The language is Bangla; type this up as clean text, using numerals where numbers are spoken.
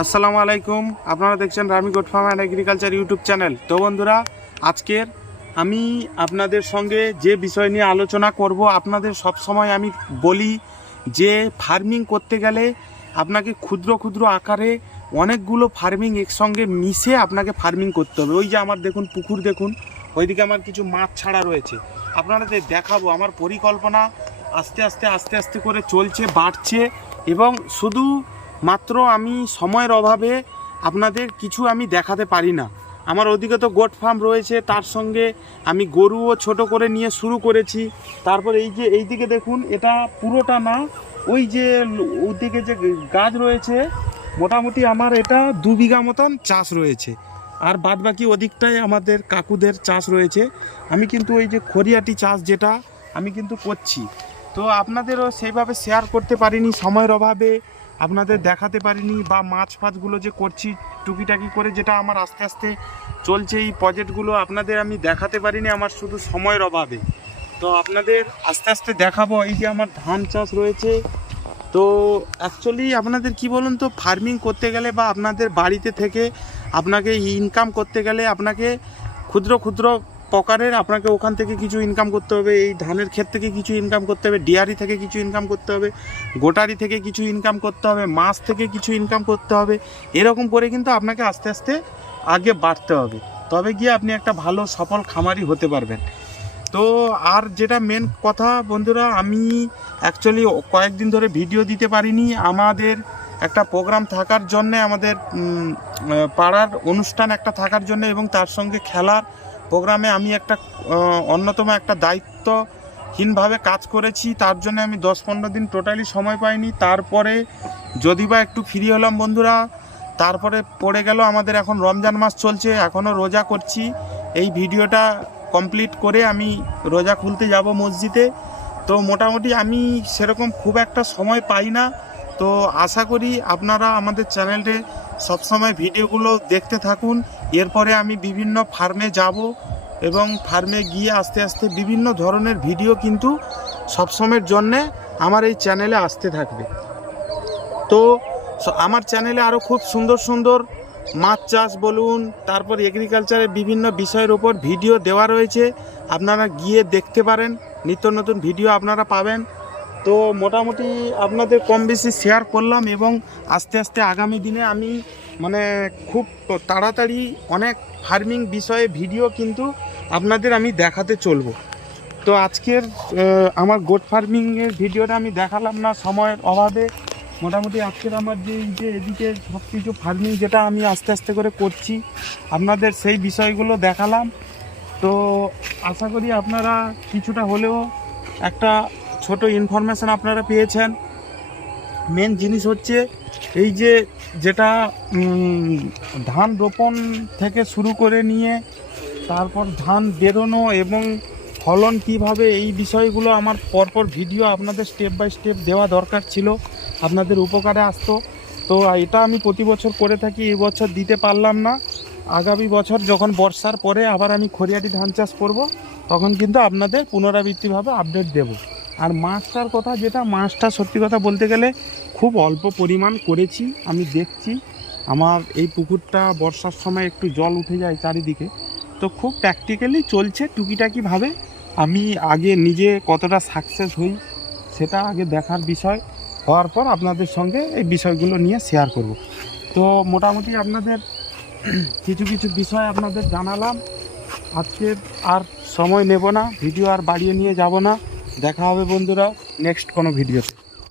আসসালামু আলাইকুম। আপনারা দেখছেন Rami goat farm and agriculture YouTube channel. তো বন্ধুরা, আজকের আমি আপনাদের সঙ্গে যে বিষয় নিয়ে আলোচনা করব, আপনাদের সব সময় আমি বলি যে ফার্মিং করতে গেলে আপনাকে ক্ষুদ্র ক্ষুদ্র আকারে অনেকগুলো ফার্মিং একসঙ্গে মিশে আপনাকে ফার্মিং করতে হবে। ওই যে আমার দেখুন পুকুর, দেখুন ওইদিকে আমার কিছু মাছ ছাড়া রয়েছে, আপনাদের দেখাবো। আমার পরিকল্পনা আস্তে আস্তে করে চলছে, বাড়ছে, এবং শুধু মাত্র আমি সময়ের অভাবে আপনাদের কিছু আমি দেখাতে পারি না। আমার ওদিকে তো গোট ফার্ম রয়েছে, তার সঙ্গে আমি গরুও ছোট করে নিয়ে শুরু করেছি। তারপর এইদিকে দেখুন, এটা পুরোটা না, ওই যে ওদিকে যে গাছ রয়েছে, মোটামুটি আমার এটা 2 বিঘা মতন চাষ রয়েছে, আর বাদবাকি ওদিকটায় আমাদের কাকুদের চাষ রয়েছে। আমি কিন্তু ওই যে খড়িয়াটি চাষ যেটা আমি কিন্তু করছি, তো আপনাদেরও সেইভাবে শেয়ার করতে পারিনি সময়ের অভাবে, আপনাদের দেখাতে পারিনি, বা মাছগুলো যে করছি টুকিটাকি করে, যেটা আমার আস্তে আস্তে চলছে এই প্রজেক্টগুলো, আপনাদের আমি দেখাতে পারিনি আমার শুধু সময়ের অভাবে। তো আপনাদের আস্তে আস্তে দেখাবো। এই যে আমার ধান চাষ রয়েছে। তো অ্যাকচুয়ালি আপনাদের কি বলুন তো, ফার্মিং করতে গেলে বা আপনাদের বাড়িতে থেকে আপনাকে ইনকাম করতে গেলে আপনাকে ক্ষুদ্র ক্ষুদ্র প্রকারের আপনাকে ওখান থেকে কিছু ইনকাম করতে হবে, এই ধানের ক্ষেত থেকে কিছু ইনকাম করতে হবে, ডেয়ারি থেকে কিছু ইনকাম করতে হবে, গোটারি থেকে কিছু ইনকাম করতে হবে, মাছ থেকে কিছু ইনকাম করতে হবে। এরকম করে কিন্তু আপনাকে আস্তে আস্তে আগে বাড়তে হবে, তবে গিয়ে আপনি একটা ভালো সফল খামারি হতে পারবেন। তো আর যেটা মেন কথা বন্ধুরা, আমি অ্যাকচুয়ালি কয়েকদিন ধরে ভিডিও দিতে পারিনি। আমাদের একটা প্রোগ্রাম থাকার জন্যে, আমাদের পাড়ার অনুষ্ঠান একটা থাকার জন্য, এবং তার সঙ্গে খেলার প্রোগ্রামে আমি একটা অন্যতম একটা দায়িত্বহীনভাবে কাজ করেছি। তার জন্য আমি 10-15 দিন টোটালি সময় পাইনি। তারপরে যদি বা একটু ফ্রি হলাম বন্ধুরা, তারপরে পড়ে গেল আমাদের এখন রমজান মাস চলছে, এখনও রোজা করছি। এই ভিডিওটা কমপ্লিট করে আমি রোজা খুলতে যাব মসজিদে। তো মোটামুটি আমি সেরকম খুব একটা সময় পাই না। তো আশা করি আপনারা আমাদের চ্যানেলে সবসময় ভিডিওগুলো দেখতে থাকুন। এরপরে আমি বিভিন্ন ফার্মে যাব, এবং ফার্মে গিয়ে আস্তে আস্তে বিভিন্ন ধরনের ভিডিও কিন্তু সবসময়ের জন্যে আমার এই চ্যানেলে আসতে থাকবে। তো আমার চ্যানেলে আরও খুব সুন্দর সুন্দর মাছ চাষ বলুন, তারপর এগ্রিকালচারের বিভিন্ন বিষয়ের উপর ভিডিও দেওয়া রয়েছে, আপনারা গিয়ে দেখতে পারেন। নিত্য নতুন ভিডিও আপনারা পাবেন। তো মোটামুটি আপনাদের কম বেশি শেয়ার করলাম, এবং আস্তে আস্তে আগামী দিনে আমি খুব তাড়াতাড়ি অনেক ফার্মিং বিষয়ে ভিডিও কিন্তু আপনাদের আমি দেখাতে চলবো। তো আজকের আমার গোট ফার্মিংয়ের ভিডিওটা আমি দেখালাম না সময়ের অভাবে। মোটামুটি আজকের আমার যে এদিকে সব কিছু ফার্মিং যেটা আমি আস্তে আস্তে করে করছি, আপনাদের সেই বিষয়গুলো দেখালাম। তো আশা করি আপনারা কিছুটা হলেও একটা ছোট ইনফরমেশান আপনারা পেয়েছেন। মেন জিনিস হচ্ছে এই যেটা ধান রোপণ থেকে শুরু করে নিয়ে তারপর ধান বেরোনো এবং ফলন কিভাবে, এই বিষয়গুলো আমার পরপর ভিডিও আপনাদের স্টেপ বাই স্টেপ দেওয়া দরকার ছিল, আপনাদের উপকারে আসতো। তো এটা আমি প্রতি বছর করে থাকি, এই বছর দিতে পারলাম না। আগামী বছর যখন বর্ষার পরে আবার আমি খড়িয়াটি ধান চাষ করব, তখন কিন্তু আপনাদের পুনরাবৃত্তিভাবে আপডেট দেব। আর মাছটার কথা, যেটা মাছটা সত্যি কথা বলতে গেলে খুব অল্প পরিমাণ করেছি। আমি দেখছি আমার এই পুকুরটা বর্ষার সময় একটু জল উঠে যায় চারিদিকে, তো খুব প্র্যাকটিক্যালি চলছে টুকিটাকিভাবে। আমি আগে নিজে কতটা সাকসেস হই সেটা আগে দেখার বিষয়, হওয়ার পর আপনাদের সঙ্গে এই বিষয়গুলো নিয়ে শেয়ার করব। তো মোটামুটি আপনাদের কিছু কিছু বিষয় আপনাদের জানালাম। আজকে আর সময় নেব না, ভিডিও আর বাড়িয়ে নিয়ে যাব না। দেখা হবে বন্ধুরা নেক্সট কোনো ভিডিওতে।